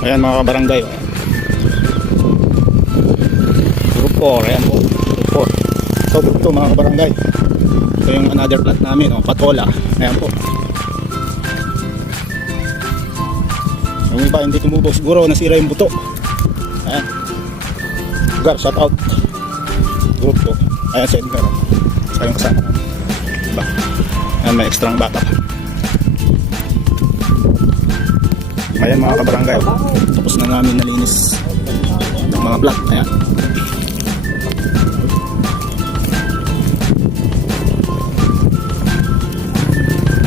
Ayan mga kabarangay. Group 4. Ayan po. Group 4. So group 2 mga kabarangay. Ito yung another plat namin. Patola. Ayan po. Yung iba hindi tumubo. Siguro nasira yung buto. Ayan. Lugar. Shout out. Group 2. Ayan si Edgar. Sa yung kasama namin. Diba? Ayan may extra bata pa. Ayan mga kabarangay. Tapos na namin nalinis ng mga plat. Ayan.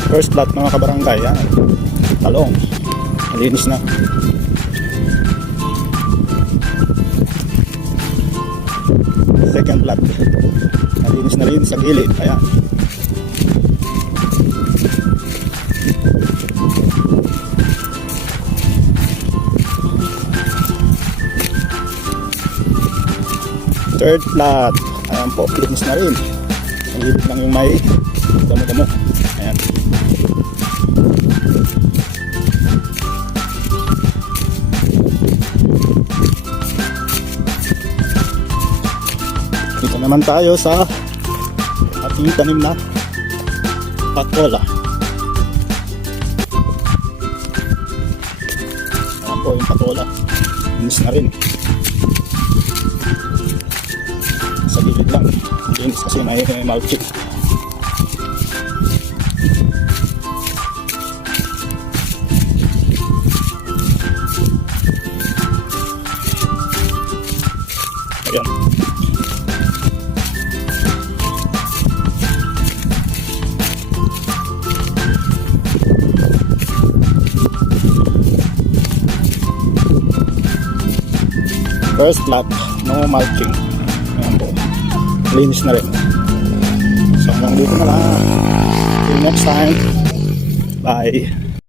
First plat mga kabarangay. Ayan. Talong. Nalinis na. Second plat. Nalinis na rin sa gilid. Ayan. Third plat. Ayan po, linis na rin. Nalibig lang yung may damo-damo. Ayan. Dito naman tayo sa ating tanim na patola. Ayan po yung patola. Linis na rin. Sa gilid lang. Linis kasi may mulching. Ayan. First plat, no mulching. Ayan po. Linis na rin. So hanggang dito na lang. Till next time. Bye.